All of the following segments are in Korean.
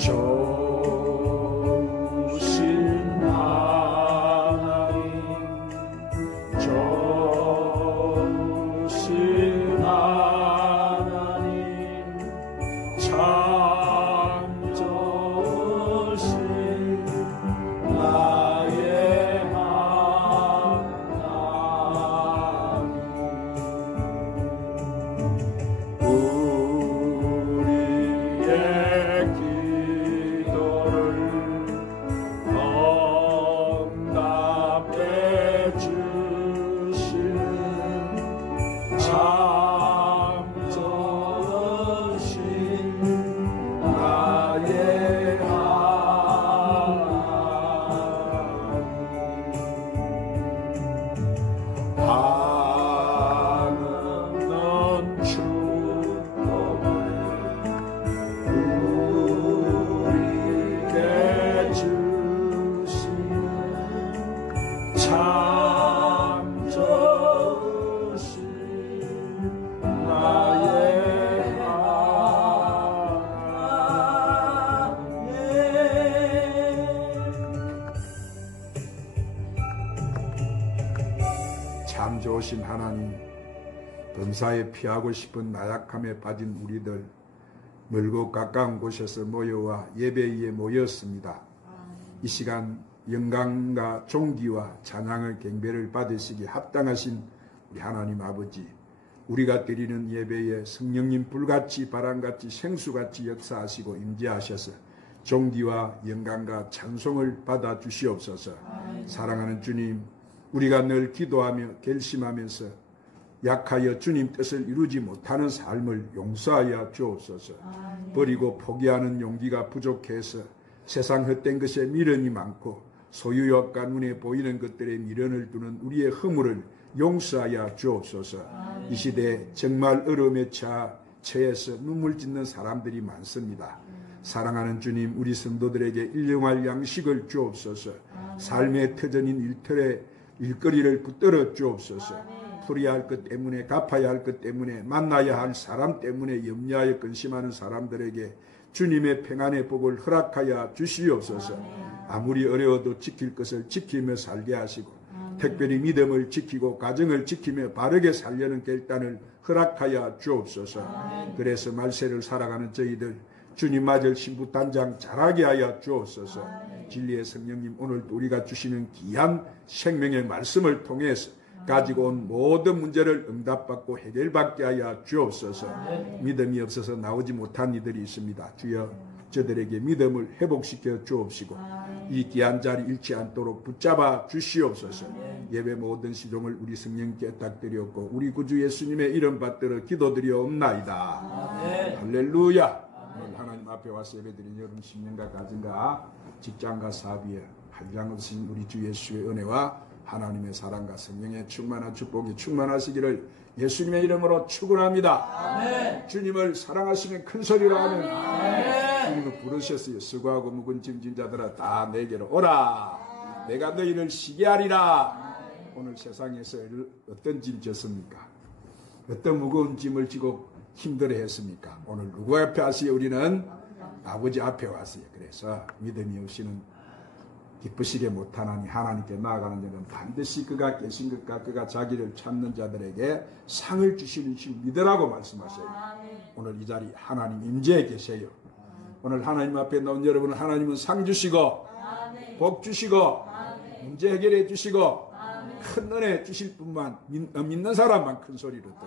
좋으신 하나님, 좋으신 하나님, 참 좋으신 나의 하나님. 우리의 기도를 응답해 주시는 참 좋으신 나의 하나님, 축복을 우리에게 주시는 참 좋으신 나의 하나님. 참 좋으신 하나님, 범사에 피하고 싶은 나약함에 빠진 우리들, 멀고 가까운 곳에서 모여와 예배위에 모였습니다. 이 시간 영광과 존귀와 찬양의 경배를 받으시기 합당하신 우리 하나님 아버지, 우리가 드리는 예배에 성령님 불같이 바람같이 생수같이 역사하시고 임재하셔서 존귀와 영광과 찬송을 받아 주시옵소서. 사랑하는 주님, 우리가 늘 기도하며 결심하면서 약하여 주님 뜻을 이루지 못하는 삶을 용서하여 주옵소서. 버리고 포기하는 용기가 부족해서 세상 헛된 것에 미련이 많고 소유욕과 눈에 보이는 것들에 미련을 두는 우리의 허물을 용서하여 주옵소서. 이 시대에 정말 어려움에 처해서 눈물 짓는 사람들이 많습니다. 사랑하는 주님, 우리 성도들에게 일용할 양식을 주옵소서. 삶의 터전인 일거리를 붙들어 주옵소서. 풀어야 할 것 때문에, 갚아야 할 것 때문에, 만나야 할 사람 때문에 염려하여 근심하는 사람들에게 주님의 평안의 복을 허락하여 주시옵소서. 아무리 어려워도 지킬 것을 지키며 살게 하시고 특별히 믿음을 지키고 가정을 지키며 바르게 살려는 결단을 허락하여 주옵소서. 그래서 말세를 살아가는 저희들 주님 맞을 신부단장 잘하게 하여 주옵소서. 진리의 성령님, 오늘도 우리가 주시는 귀한 생명의 말씀을 통해서 가지고 온 모든 문제를 응답받고 해결받게 하여 주옵소서. 믿음이 없어서 나오지 못한 이들이 있습니다. 주여, 저들에게 믿음을 회복시켜 주옵시고 이 귀한 자리 잃지 않도록 붙잡아 주시옵소서. 예배 모든 시종을 우리 성령께 탁드렸고 우리 구주 예수님의 이름 받들어 기도드리옵나이다. 할렐루야. 오늘 하나님 앞에 와서 예배드린 여러분 심령과 가정과 직장과 사업에 한장 없으신 우리 주 예수의 은혜와 하나님의 사랑과 성령의 충만한 축복이 충만하시기를 예수님의 이름으로 축원합니다. 아멘. 주님을 사랑하시는 큰 소리로 하면 주님을 부르셨어요. 수고하고 묵은 짐진 자들아 다 내게로 오라. 내가 너희를 쉬게 하리라. 오늘 세상에서 어떤 짐 졌습니까? 어떤 무거운 짐을 지고 힘들어했습니까? 오늘 누구 앞에 왔어요? 우리는 아버지 앞에 왔어요. 그래서 믿음이 없이는 기쁘시게 못하나니 하나님께 나아가는 자는 반드시 그가 계신 것과 그가 자기를 찾는 자들에게 상을 주시는 줄 믿으라고 말씀하셔요. 오늘 이 자리 하나님 임재해 계세요. 오늘 하나님 앞에 나온 여러분은 하나님은 상 주시고 복 주시고 문제 해결해 주시고 큰 은혜 주실 뿐만 믿는 사람만 큰 소리로 듣고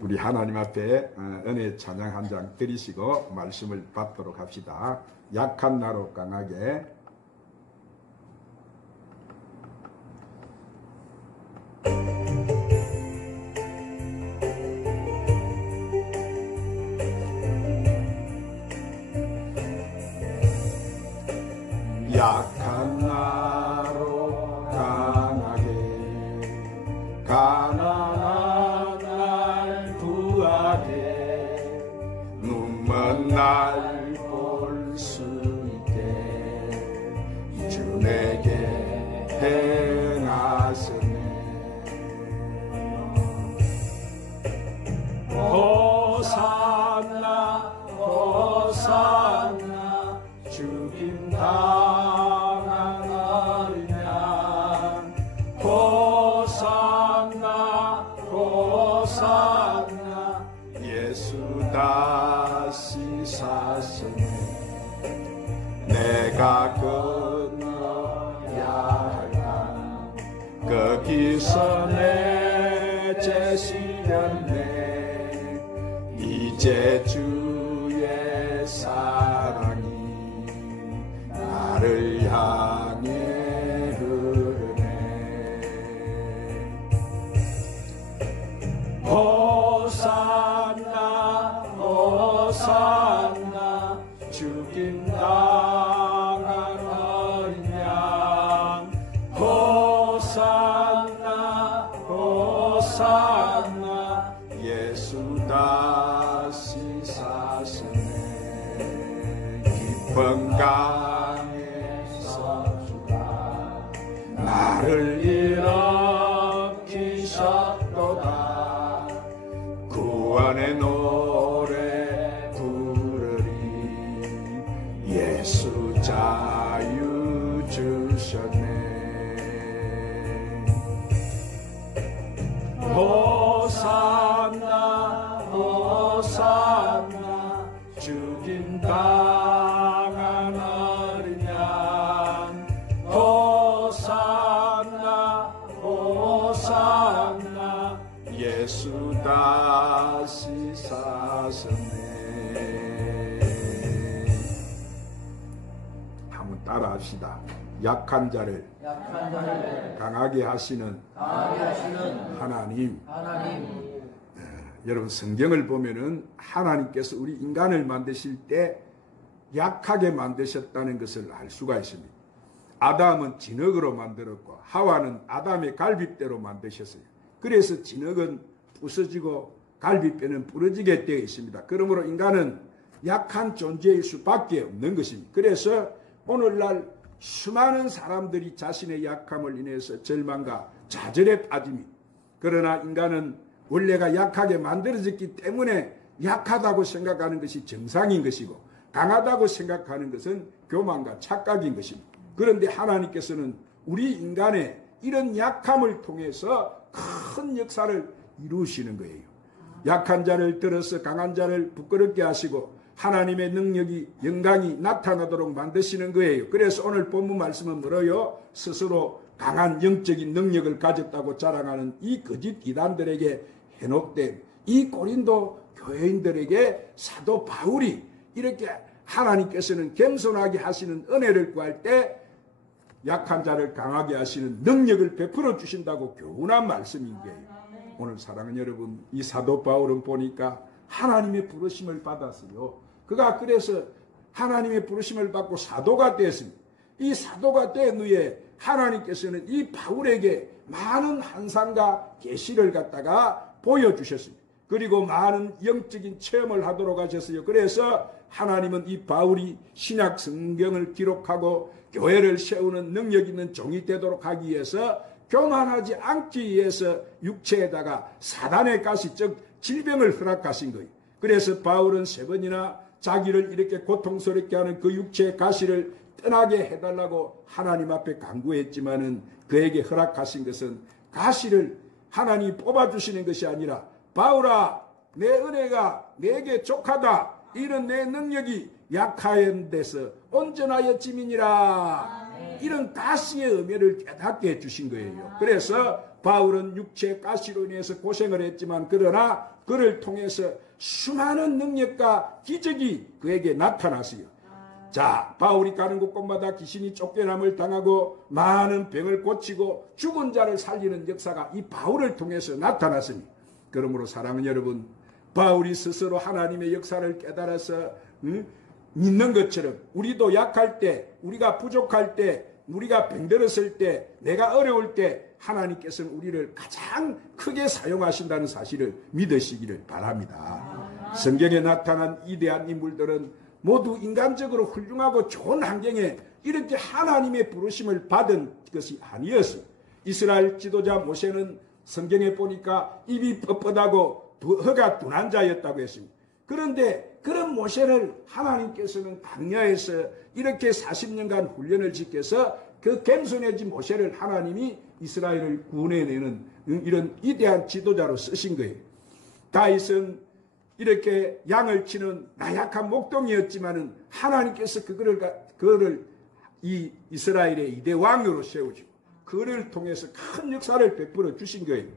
우리 하나님 앞에 은혜 찬양 한 장 드리시고 말씀을 받도록 합시다. 약한 나로 강하게. 약한 나로 강하게 가난한 날 구하게 눈먼 날 볼 수 있게 주 내게 행하시네. 호사 여기서 내 죄 실렸네. 이제 주의 사랑이 나를 향해 흐르네. 호산나 호산나 죽임 당한 어린 양. 호산나 호산나 예수 다시 사시네. 깊은 강에서 주가 나를 일으키셨도다. 구원의 노래 부르리. 예수 자유 주셨네. 호산나 호산나 죽임 당한 어린 양. 호산나 호산나 예수 다시 사셨네. 한번 따라합시다. 약한 자를 강하게 하시는 하나님. 여러분, 성경을 보면은 하나님께서 우리 인간을 만드실 때 약하게 만드셨다는 것을 알 수가 있습니다. 아담은 진흙으로 만들었고 하와는 아담의 갈빗대로 만드셨어요. 그래서 진흙은 부서지고 갈빗뼈는 부러지게 되어 있습니다. 그러므로 인간은 약한 존재일 수밖에 없는 것입니다. 그래서 오늘날 수많은 사람들이 자신의 약함을 인해서 절망과 좌절에 빠집니다. 그러나 인간은 원래가 약하게 만들어졌기 때문에 약하다고 생각하는 것이 정상인 것이고, 강하다고 생각하는 것은 교만과 착각인 것입니다. 그런데 하나님께서는 우리 인간의 이런 약함을 통해서 큰 역사를 이루시는 거예요. 약한 자를 들어서 강한 자를 부끄럽게 하시고 하나님의 능력이, 영광이 나타나도록 만드시는 거예요. 그래서 오늘 본문 말씀은 뭐라요? 스스로 강한 영적인 능력을 가졌다고 자랑하는 이 거짓 이단들에게 현혹된 이 고린도 교회인들에게 사도 바울이 이렇게 하나님께서는 겸손하게 하시는 은혜를 구할 때 약한 자를 강하게 하시는 능력을 베풀어 주신다고 교훈한 말씀인 거예요. 오늘 사랑하는 여러분, 이 사도 바울은 보니까 하나님의 부르심을 받았어요. 그가 그래서 하나님의 부르심을 받고 사도가 되었습니다. 이 사도가 된 후에 하나님께서는 이 바울에게 많은 환상과 계시를 갖다가 보여주셨습니다. 그리고 많은 영적인 체험을 하도록 하셨어요. 그래서 하나님은 이 바울이 신약 성경을 기록하고 교회를 세우는 능력 있는 종이 되도록 하기 위해서, 교만하지 않기 위해서 육체에다가 사단의 가시, 즉 질병을 허락하신 거예요. 그래서 바울은 3번이나 자기를 이렇게 고통스럽게 하는 그 육체의 가시를 떠나게 해달라고 하나님 앞에 간구했지만은 그에게 허락하신 것은 가시를 하나님이 뽑아주시는 것이 아니라, 바울아, 내 은혜가 내게 족하다, 이런 내 능력이 약한 데서 온전하여 짐이니라, 이런 가시의 의미를 깨닫게 해주신 거예요. 그래서 바울은 육체의 가시로 인해서 고생을 했지만, 그러나 그를 통해서 수많은 능력과 기적이 그에게 나타났어요. 자, 바울이 가는 곳곳마다 귀신이 쫓겨남을 당하고 많은 병을 고치고 죽은 자를 살리는 역사가 이 바울을 통해서 나타났습니다. 그러므로 사랑하는 여러분, 바울이 스스로 하나님의 역사를 깨달아서 믿는 것처럼 우리도 약할 때, 우리가 부족할 때, 우리가 병들었을 때, 내가 어려울 때 하나님께서는 우리를 가장 크게 사용하신다는 사실을 믿으시기를 바랍니다. 성경에 나타난 위대한 인물들은 모두 인간적으로 훌륭하고 좋은 환경에 이렇게 하나님의 부르심을 받은 것이 아니었어요. 이스라엘 지도자 모세는 성경에 보니까 입이 뻣뻣하고 혀가 둔한 자였다고 했습니다. 그런데 그런 모세를 하나님께서는 광야에서 이렇게 40년간 훈련을 시켜서 그 겸손해진 모세를 하나님이 이스라엘을 구원해내는 이런 위대한 지도자로 쓰신 거예요. 다윗은 이렇게 양을 치는 나약한 목동이었지만은 하나님께서 그거를 이 이스라엘의 2대 왕으로 세우시고, 그를 통해서 큰 역사를 베풀어 주신 거예요.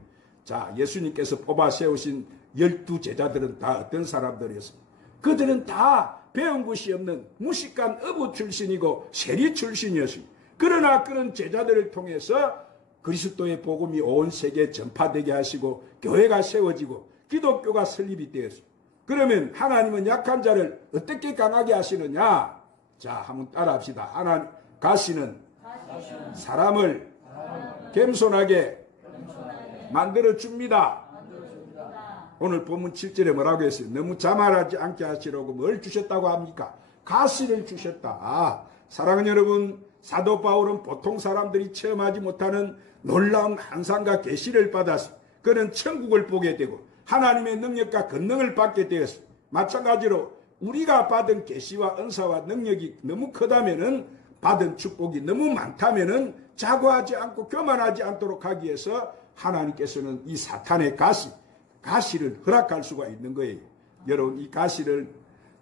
자, 예수님께서 뽑아 세우신 12제자들은 다 어떤 사람들이었습니까? 그들은 다 배운 것이 없는 무식한 어부 출신이고 세리 출신이었습니다. 그러나 그런 제자들을 통해서 그리스도의 복음이 온 세계에 전파되게 하시고 교회가 세워지고 기독교가 설립이 되었습니다. 그러면 하나님은 약한 자를 어떻게 강하게 하시느냐? 자, 한번 따라합시다. 하나님, 가시는 사람을 겸손하게 만들어줍니다. 오늘 본문 7절에 뭐라고 했어요? 너무 자만하지 않게 하시려고 뭘 주셨다고 합니까? 가시를 주셨다. 사랑하는 여러분, 사도 바울은 보통 사람들이 체험하지 못하는 놀라운 환상과 계시를 받았습니다. 그는 천국을 보게 되고 하나님의 능력과 권능을 받게 되었습니다. 마찬가지로 우리가 받은 계시와 은사와 능력이 너무 크다면은, 받은 축복이 너무 많다면은 자고하지 않고 교만하지 않도록 하기 위해서 하나님께서는 이 사탄의 가시를 허락할 수가 있는 거예요. 여러분, 이 가시를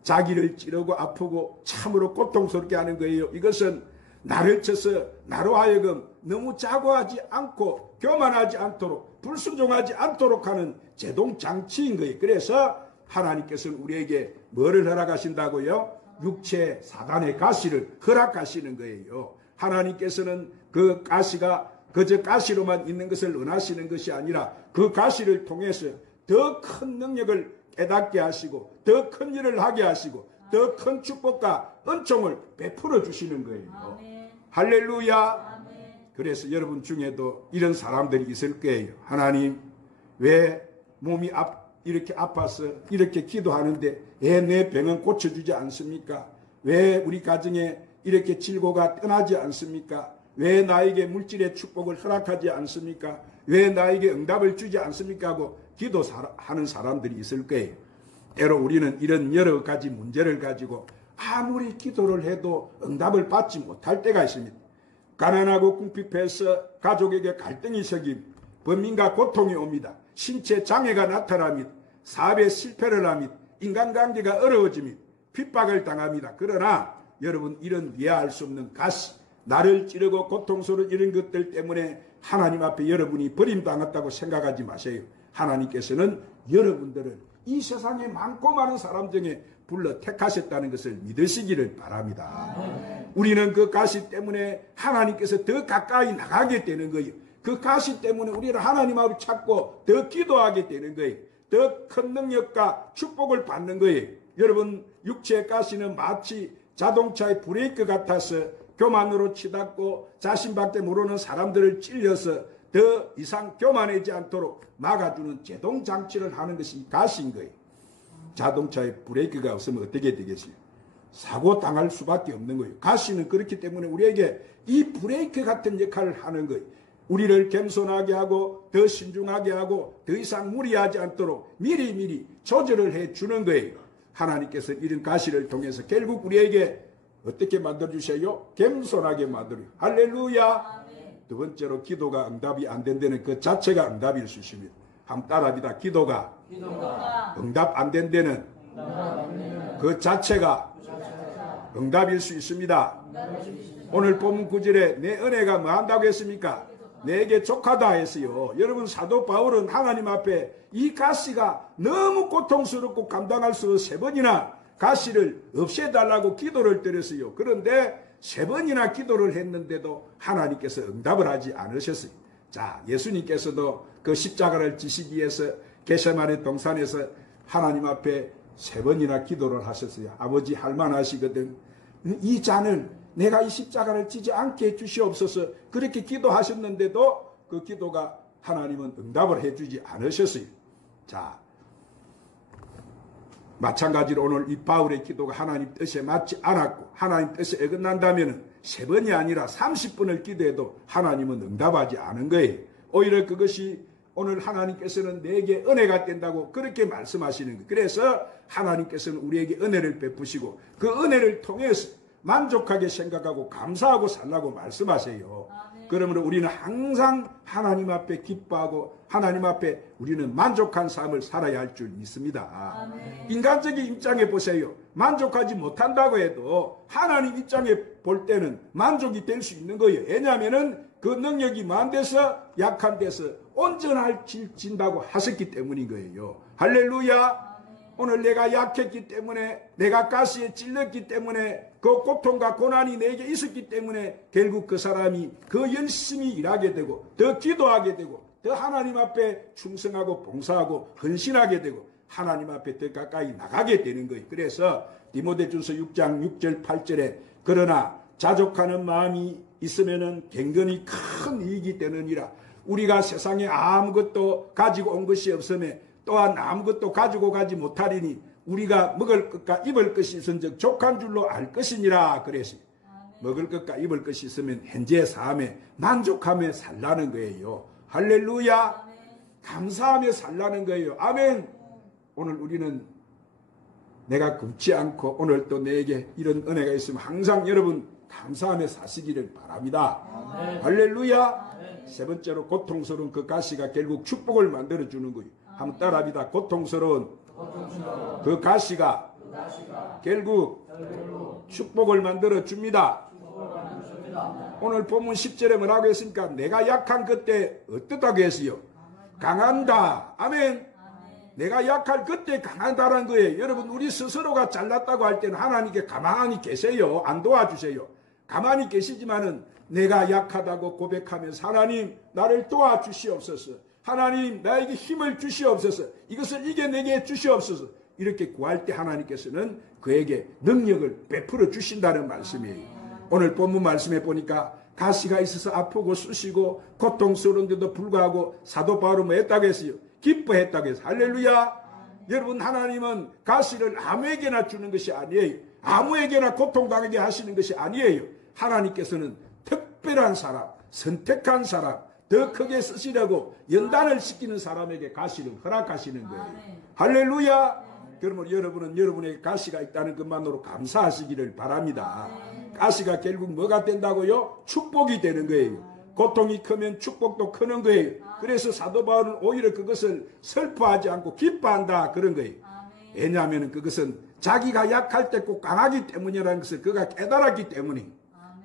자기를 찌르고 아프고 참으로 고통스럽게 하는 거예요. 이것은 나를 쳐서 나로 하여금 너무 자고하지 않고 교만하지 않도록, 불순종하지 않도록 하는 제동장치인 거예요. 그래서 하나님께서는 우리에게 뭐를 허락하신다고요? 육체 사단의 가시를 허락하시는 거예요. 하나님께서는 그 가시가 그저 가시로만 있는 것을 원하시는 것이 아니라 그 가시를 통해서 더 큰 능력을 깨닫게 하시고 더 큰 일을 하게 하시고 더 큰 축복과 은총을 베풀어 주시는 거예요. 아멘. 할렐루야. 아멘. 그래서 여러분 중에도 이런 사람들이 있을 거예요. 하나님, 왜 몸이 이렇게 아파서 이렇게 기도하는데 왜 내 병은 고쳐주지 않습니까? 왜 우리 가정에 이렇게 질고가 떠나지 않습니까? 왜 나에게 물질의 축복을 허락하지 않습니까? 왜 나에게 응답을 주지 않습니까? 하고 기도하는 사람들이 있을 거예요. 때로 우리는 이런 여러 가지 문제를 가지고 아무리 기도를 해도 응답을 받지 못할 때가 있습니다. 가난하고 궁핍해서 가족에게 갈등이 생깁니다. 범민과 고통이 옵니다. 신체 장애가 나타납니다. 사업에 실패를 합니다. 인간관계가 어려워집니다. 핍박을 당합니다. 그러나 여러분, 이런 이해할 수 없는 가시, 나를 찌르고 고통스러운 이런 것들 때문에 하나님 앞에 여러분이 버림당했다고 생각하지 마세요. 하나님께서는 여러분들을 이 세상에 많고 많은 사람 중에 불러 택하셨다는 것을 믿으시기를 바랍니다. 우리는 그 가시 때문에 하나님께서 더 가까이 나가게 되는 거예요. 그 가시 때문에 우리는 하나님 앞을 찾고 더 기도하게 되는 거예요. 더 큰 능력과 축복을 받는 거예요. 여러분, 육체의 가시는 마치 자동차의 브레이크 같아서 교만으로 치닫고 자신밖에 모르는 사람들을 찔려서 더 이상 교만하지 않도록 막아주는 제동장치를 하는 것이 가시인 거예요. 자동차에 브레이크가 없으면 어떻게 되겠어요? 사고 당할 수밖에 없는 거예요. 가시는 그렇기 때문에 우리에게 이 브레이크 같은 역할을 하는 거예요. 우리를 겸손하게 하고 더 신중하게 하고 더 이상 무리하지 않도록 미리미리 조절을 해주는 거예요. 하나님께서 이런 가시를 통해서 결국 우리에게 어떻게 만들어주세요? 겸손하게 만들어요. 할렐루야. 두 번째로, 기도가 응답이 안 된다는 그 자체가 응답일 수 있습니다. 한번 따라합니다. 기도가 응답 안 된 데는 그 자체가 응답일 수 있습니다. 오늘 본문 9절에 내 은혜가 뭐 한다고 했습니까? 내게 족하다 했어요. 여러분, 사도 바울은 하나님 앞에 이 가시가 너무 고통스럽고 감당할 수 없어 3번이나 가시를 없애달라고 기도를 드렸어요. 그런데 3번이나 기도를 했는데도 하나님께서 응답을 하지 않으셨어요. 자, 예수님께서도 그 십자가를 지시기 위해서 겟세마네 동산에서 하나님 앞에 3번이나 기도를 하셨어요. 아버지, 할만하시거든. 이 잔을 내가 이 십자가를 지지 않게 해주시옵소서. 그렇게 기도하셨는데도 그 기도가 하나님은 응답을 해주지 않으셨어요. 자, 마찬가지로 오늘 이 바울의 기도가 하나님 뜻에 맞지 않았고 하나님 뜻에 어긋난다면 3번이 아니라 30번을 기도해도 하나님은 응답하지 않은 거예요. 오히려 그것이 오늘 하나님께서는 내게 은혜가 된다고 그렇게 말씀하시는 거예요. 그래서 하나님께서는 우리에게 은혜를 베푸시고 그 은혜를 통해서 만족하게 생각하고 감사하고 살라고 말씀하세요. 그러므로 우리는 항상 하나님 앞에 기뻐하고 하나님 앞에 우리는 만족한 삶을 살아야 할 줄 믿습니다. 아멘. 인간적인 입장에 보세요. 만족하지 못한다고 해도 하나님 입장에 볼 때는 만족이 될 수 있는 거예요. 왜냐하면 그 능력이 뭐한 데서? 약한 데서 온전해진다고 하셨기 때문인 거예요. 할렐루야. 오늘 내가 약했기 때문에, 내가 가시에 찔렸기 때문에, 그 고통과 고난이 내게 있었기 때문에 결국 그 사람이 더 열심히 일하게 되고, 더 기도하게 되고, 더 하나님 앞에 충성하고 봉사하고 헌신하게 되고, 하나님 앞에 더 가까이 나가게 되는 거예요. 그래서 디모데전서 6장 6절 8절에 그러나 자족하는 마음이 있으면은 갱건히 큰 이익이 되느니라. 우리가 세상에 아무것도 가지고 온 것이 없으며 또한 아무것도 가지고 가지 못하리니 우리가 먹을 것과 입을 것이 있은즉 족한 줄로 알 것이니라. 그래서 먹을 것과 입을 것이 있으면 현재 삶에 만족하며 살라는 거예요. 할렐루야. 감사하며 살라는 거예요. 아멘. 오늘 우리는 내가 굶지 않고 오늘 또 내게 이런 은혜가 있으면 항상 여러분 감사하며 사시기를 바랍니다. 할렐루야. 세 번째로 고통스러운 그 가시가 결국 축복을 만들어주는 거예요. 한번 따라합니다. 고통스러운 그 가시가 결국 축복을 만들어줍니다. 오늘 본문 10절에 뭐라고 했습니까? 내가 약한 그때 어떻다고 했어요? 강한다. 아멘. 내가 약할 그때 강하다는 거예요. 여러분 우리 스스로가 잘났다고 할 때는 하나님께 가만히 계세요. 안 도와주세요. 가만히 계시지만은 내가 약하다고 고백하면서 하나님 나를 도와주시옵소서. 하나님 나에게 힘을 주시옵소서. 이것을 이겨내게 주시옵소서. 이렇게 구할 때 하나님께서는 그에게 능력을 베풀어 주신다는 말씀이에요. 오늘 본문 말씀에 보니까 가시가 있어서 아프고 쑤시고 고통스러운데도 불구하고 사도 바울은 뭐 했다고 했어요? 기뻐했다고 했어요. 할렐루야. 여러분 하나님은 가시를 아무에게나 주는 것이 아니에요. 아무에게나 고통당하게 하시는 것이 아니에요. 하나님께서는 특별한 사람, 선택한 사람, 더 크게 쓰시려고 연단을 시키는 사람에게 가시를 허락하시는 거예요. 할렐루야. 그러면 여러분은 여러분에게 가시가 있다는 것만으로 감사하시기를 바랍니다. 가시가 결국 뭐가 된다고요? 축복이 되는 거예요. 고통이 크면 축복도 크는 거예요. 그래서 사도 바울은 오히려 그것을 슬퍼하지 않고 기뻐한다 그런 거예요. 왜냐하면 그것은 자기가 약할 때 꼭 강하기 때문이라는 것을 그가 깨달았기 때문에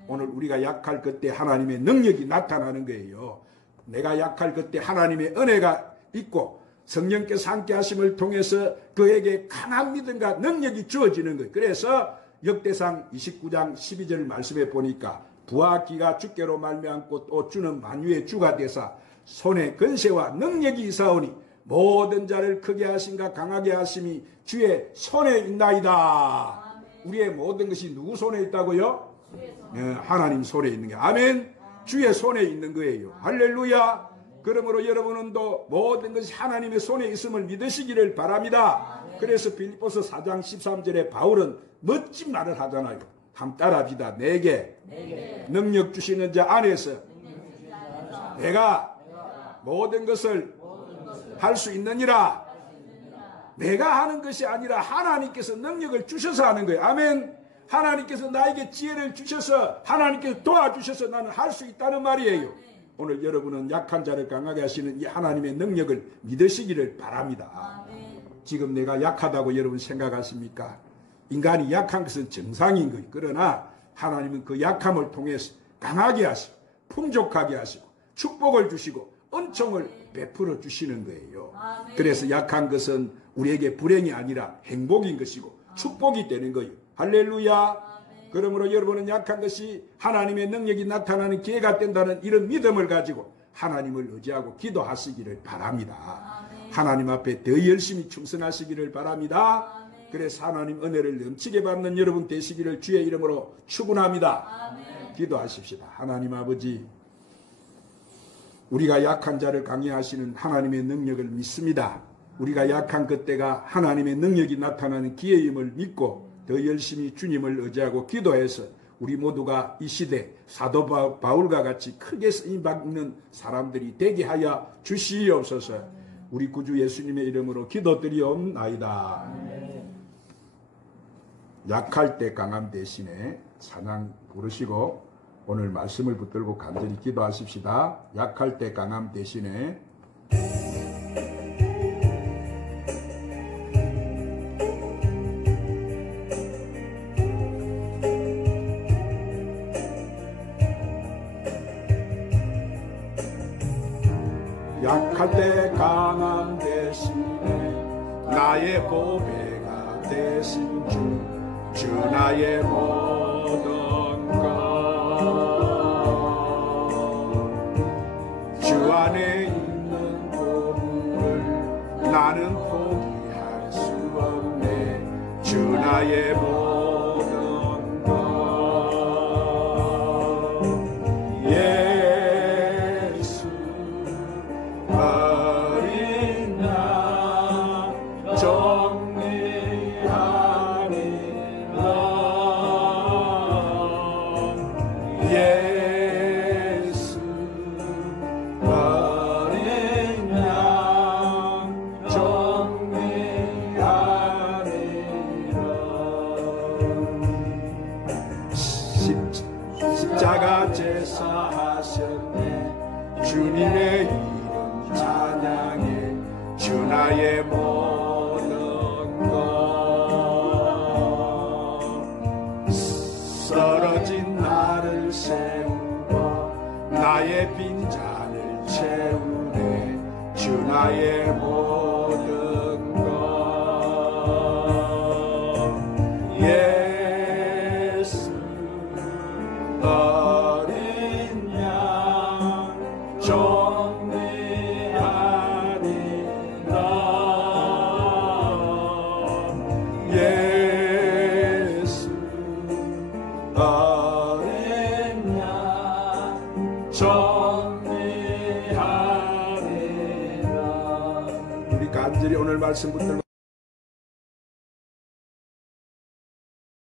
오늘 우리가 약할 그때 하나님의 능력이 나타나는 거예요. 내가 약할 그때 하나님의 은혜가 있고 성령께서 함께 하심을 통해서 그에게 강한 믿음과 능력이 주어지는 거예요. 그래서 역대상 29장 12절 말씀에 보니까 부와 기가 주께로 말미암고 또 주는 만유의 주가 되사 손에 근세와 능력이 있사오니 모든 자를 크게 하신가 강하게 하심이 주의 손에 있나이다. 우리의 모든 것이 누구 손에 있다고요? 하나님 손에 있는 게 아멘. 주의 손에 있는 거예요. 할렐루야. 그러므로 여러분은 또 모든 것이 하나님의 손에 있음을 믿으시기를 바랍니다. 그래서 빌립보서 4장 13절에 바울은 멋진 말을 하잖아요. 함 따라합시다. 내게 능력 주시는 자 안에서 내가 모든 것을 할 수 있느니라. 내가 하는 것이 아니라 하나님께서 능력을 주셔서 하는 거예요. 아멘. 하나님께서 나에게 지혜를 주셔서 하나님께서 도와주셔서 나는 할 수 있다는 말이에요. 오늘 여러분은 약한 자를 강하게 하시는 이 하나님의 능력을 믿으시기를 바랍니다. 지금 내가 약하다고 여러분 생각하십니까? 인간이 약한 것은 정상인 거예요. 그러나 하나님은 그 약함을 통해서 강하게 하시고 풍족하게 하시고 축복을 주시고 은총을 베풀어 주시는 거예요. 그래서 약한 것은 우리에게 불행이 아니라 행복인 것이고 축복이 되는 거예요. 할렐루야. 그러므로 여러분은 약한 것이 하나님의 능력이 나타나는 기회가 된다는 이런 믿음을 가지고 하나님을 의지하고 기도하시기를 바랍니다. 하나님 앞에 더 열심히 충성하시기를 바랍니다. 그래서 하나님 은혜를 넘치게 받는 여러분 되시기를 주의 이름으로 축원합니다. 기도하십시다. 하나님 아버지, 우리가 약한 자를 강해하시는 하나님의 능력을 믿습니다. 우리가 약한 그때가 하나님의 능력이 나타나는 기회임을 믿고 더 열심히 주님을 의지하고 기도해서 우리 모두가 이 시대 사도 바울과 같이 크게 쓰임받는 사람들이 되게 하여 주시옵소서. 우리 구주 예수님의 이름으로 기도드리옵나이다. 약할 때 강함 대신에 찬양 부르시고 오늘 말씀을 붙들고 간절히 기도하십시다. 약할 때 강함 대신에 약할 때 강함 대신에 나의 보배가 되신 주 나의 모든 것주 안에 있는 보물을 나는 포기할 수 없네 주 나의 모든 것 예수 어린 양 정리하리라 예수 어린 양 정리하리라 십자가 제사하셨네 주님의 이름 찬양해 주 나의 모든 것 쓰러진 나를 세우고 나의 빈잔을 채우네 주 나의 모든 것 예수 어린 양 정리하리라 예수 어린 양 정리하리라 우리 간절히 오늘 말씀 붙들고